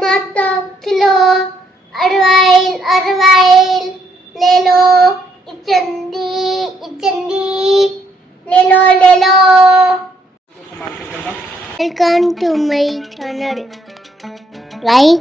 Tomato kilo 60 ले लो इचंदी ले लो welcome to my channel like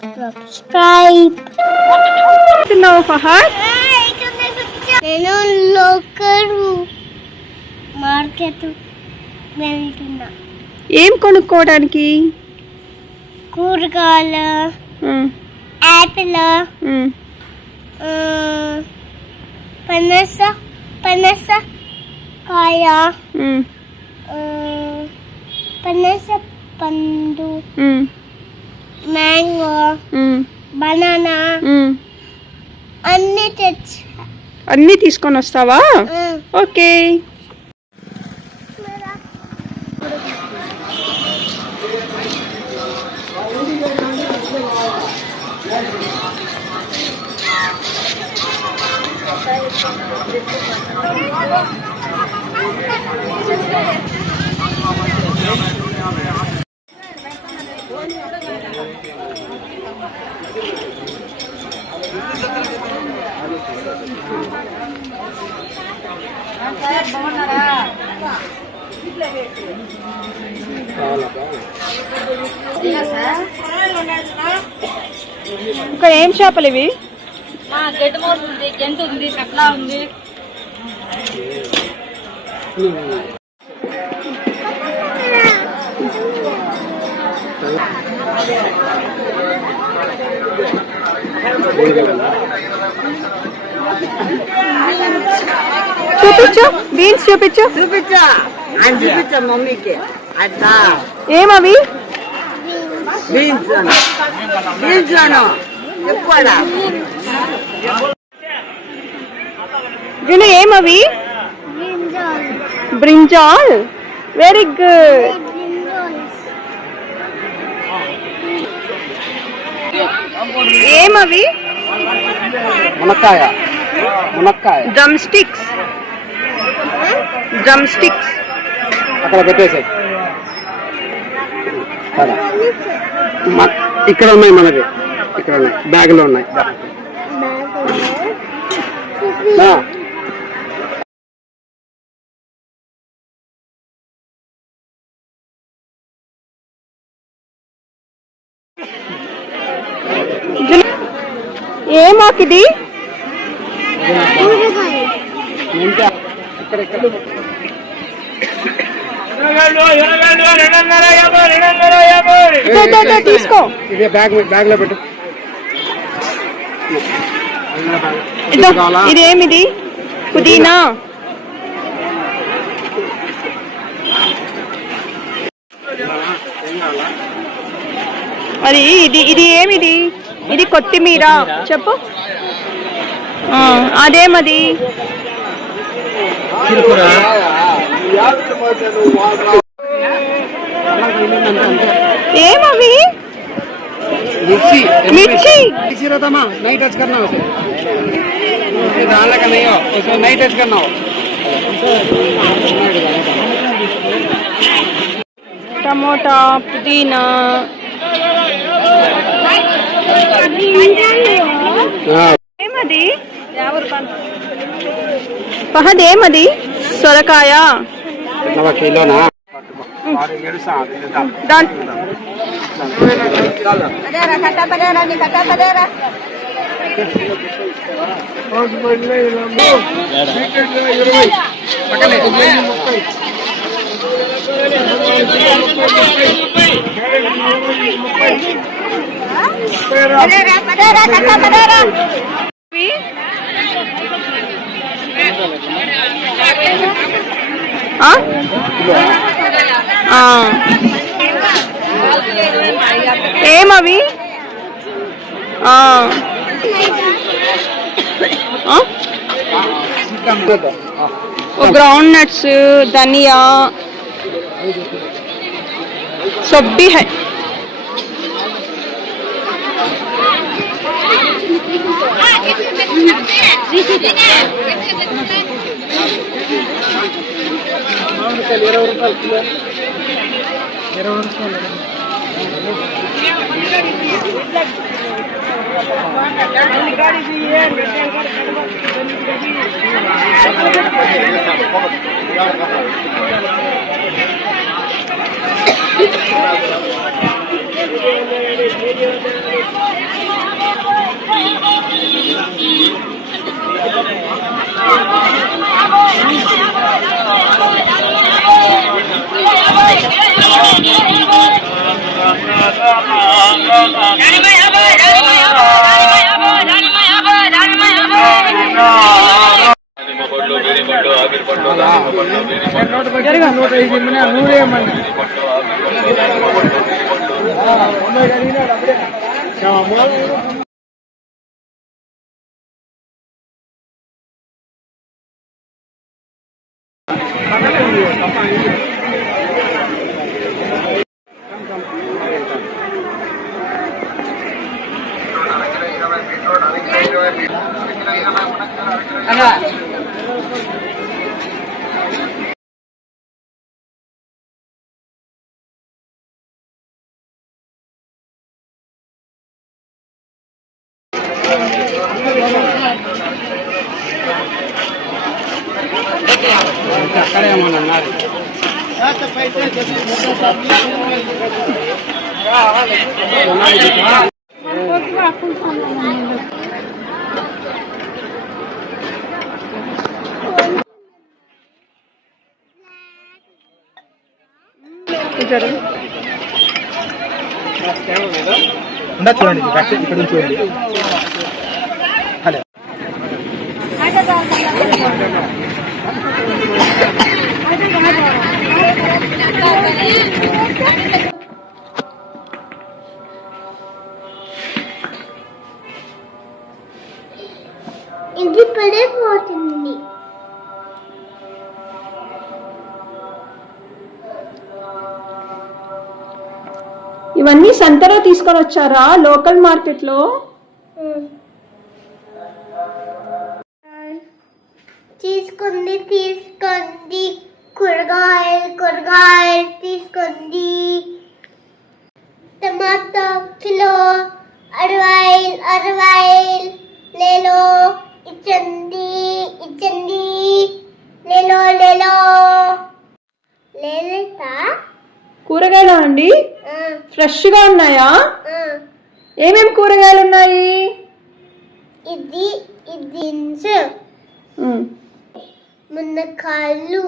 subscribe नो फहद నేను లోకల్ మార్కెట్ వెళ్తున్నా. ఏం కొనుక్కోవడానికి? కూరగాయలు, యాపిల్, పనస కాయ, పనస పండు, మ్యాంగో, బనానా అన్నీ తీసుకొని వస్తావా? ఓకే. ఇక్కడ ఏం చేపలు ఇవి? గడ్డి మోసు ఉంది, జంతు ఉంది, కట్లా ఉంది. చూపించు, బీన్స్ చూపించు. చూపించా మమ్మీకి. అట్లా ఏమవి? బీన్స్ ఎక్కువడా జును ఏమవి? బ్రింజాల్. Very good. ఏమవి? మునక్కాయ. Drumsticks. అక్కడ పెట్టేసాయి. ఇక్కడ ఉన్నాయి, మనకి ఇక్కడ ఉన్నాయి, బ్యాగ్ లో ఉన్నాయి. ఏమాకిది? తీసుకో. ఇదే బ్యాగ్ లో పెట్టు. ఇదేమిది? పుదీనా. అది ఇది ఏమిది? ఇది కొత్తిమీర. చెప్పు. అదేమది? ఏమవి? మిర్చి. नहीं टच करना उसे, डालने का नहीं हो, उसमें नहीं टच करना हो. టమోటా, పుదీనా. ఏమది? ఫహద్ ఏమది? సొరకాయ. కిలోనా? ఏమవి? ग्राउंड नट्स, धनिया, सब भी है. అక్కడే ఏమన్నా అన్నారు. చూడండి ఇక్కడ నుంచి చూడండి. హలో ఇది పడిపోతుంది. ఇవన్నీ సంతలో తీసుకొని వచ్చారా లోకల్ మార్కెట్ లో? తీసుకుంది కూరగాయలు తీసుకుంది. టమాటా కిలో 60 లేలో ఇచ్చండి లేలో లేలేతా. కూరగాయలు అండి ఫ్రెష్ గా ఉన్నాయా? ఏమేమి కూరగాయలు ఉన్నాయి? ఇది మునక్కాయలు,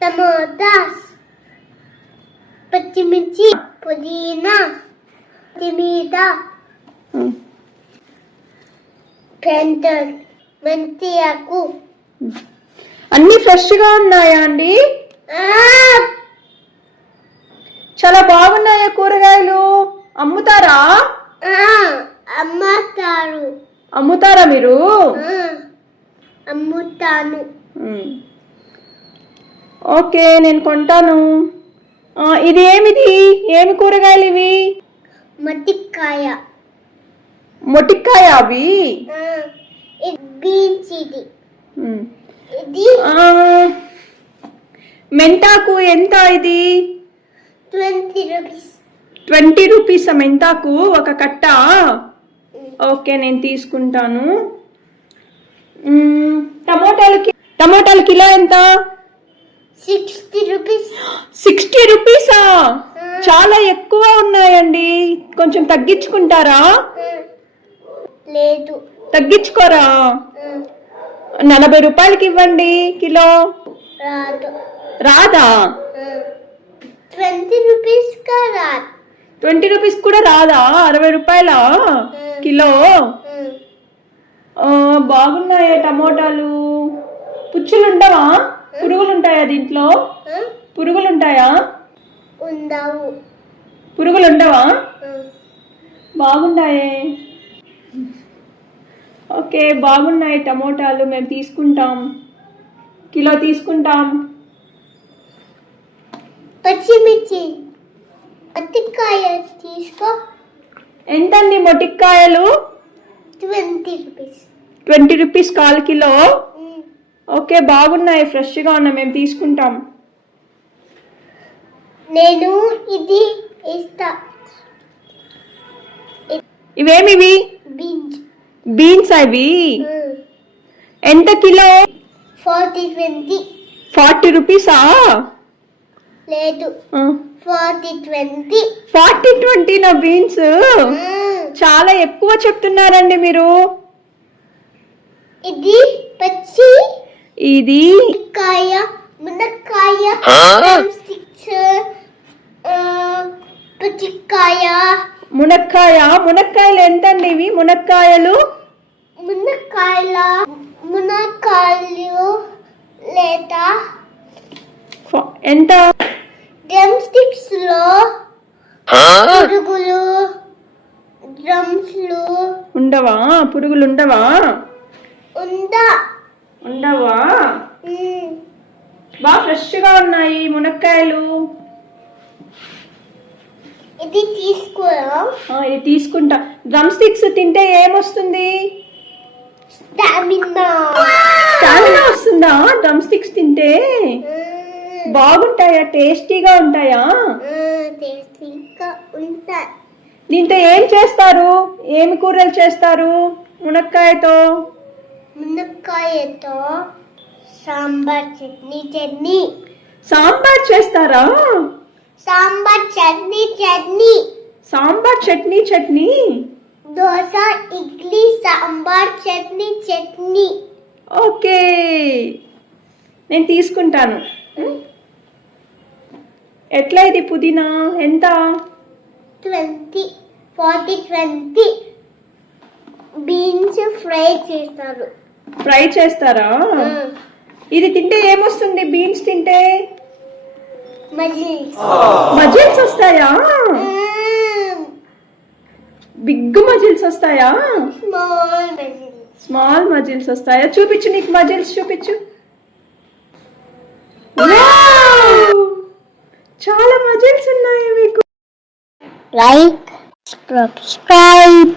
టమోటాస్, పచ్చిమిర్చి, పుదీనా, కొత్తిమీర, పెంటల్, మెంతి ఆకు. అన్ని ఫ్రెష్ గా ఉన్నాయా అండి? చాలా బాగున్నాయా కూరగాయలు? అమ్ముతారా? అమ్ముతారా మీరు? అమ్ముతాను. ఓకే నేను కొంటాను. ఇది ఏమి కూరగాయలు ఇవి? మొటిక్కాయ అవి? బీన్స్. ఇది మెంతాకు ఎంత ఇది? 20 రూపీస్. 20 రూపీస్ మెంతాకు ఒక కట్ట? ఓకే నేను తీసుకుంటాను. టమోటాలు కిలో ఎంత? 60 రూపీస్. 60 రూపీసా? చాలా ఎక్కువ ఉన్నాయండి, కొంచెం తగ్గించుకుంటారా? లేదు. తగ్గించుకోరా? 40 రూపాయలకి ఇవ్వండి కిలో. రాదా? 20 రూపీస్ రాదు. 20 రూపీస్ కూడా రాదా? 60 రూపాయల కిలో? బాగున్నాయా టమోటాలు? పుచ్చులు ఉండవా? పురుగులు ఉంటాయా దీంట్లో? పురుగులు ఉంటాయా? ఉండవు. పురుగులు ఉండవా? బాగున్నాయే. ఓకే బాగున్నాయి టమోటాలు, మేము తీసుకుంటాం, కిలో తీసుకుంటాం. పచ్చిమిర్చి, మొటిక్కాయ తీసుకో. ఎంతండి మొటిక్కాయలు? 20 రూపీస్. 20 rupees 1/4 kilo. ఓకే బాగున్నాయి, ఫ్రెష్గా ఉన్నాయి, మేము తీసుకుంటాం. నేను ఇది ఇస్తా. ఇవేమివి? బీన్స్ బీన్స్ అవి ఎంత కిలో? 40-20 40 రూపీసా? లేదు 40-20 40-20 నా బీన్స్ చాలా ఎక్కువ చెప్తున్నారండి మీరు. ఇది పచ్చి ఇది కాయ మునక్కాయ స్టిక్స్ పచ్చికాయ మునక్కాయలు ఎంతండి ఇవి? మునక్కాయలు మునక్కాయలు లేదా ఎంత? డ్రమ్ స్టిక్స్ లో పురుగులు డ్రమ్స్ లో ఉండవా? పురుగులు ఉండవా? ఉండవా? బాగా ఫ్రెష్ గా ఉన్నాయి మునక్కాయలు. ఇది తీసుకోరా? ఇది తీసుకుంటా. డ్రమ్ స్టిక్స్ తింటే ఏమొస్తుంది? స్టామినా వస్తుందా డ్రమ్ స్టిక్స్ తింటే? బాగుంటాయా? టేస్టీగా ఉంటాయా? టేస్టీగా ఉంటాయి. దీంతో ఏం చేస్తారు? ఏమి కూరలు చేస్తారు మునక్కాయతో? మునక్కాయతో సాంబార్ చట్నీ సాంబార్ చేస్తారా? సాంబార్ చట్నీ దోశ ఇడ్లీ సాంబార్ చట్నీ ఓకే, నేను తీసుకుంటాను. ఎట్లా ఇది పుదీనా ఎంత? 40-20 బీన్స్ ఫ్రై చేస్తారా? ఇది తింటే ఏమొస్తుంది? బీన్స్ తింటే మజిల్స్ వస్తాయా? బిగ్ మజిల్స్ వస్తాయా? స్మాల్ మజిల్స్ వస్తాయా? చూపించు, నీకు మజిల్స్ చూపించు. చాలా మజిల్స్ ఉన్నాయి మీకు. Like subscribe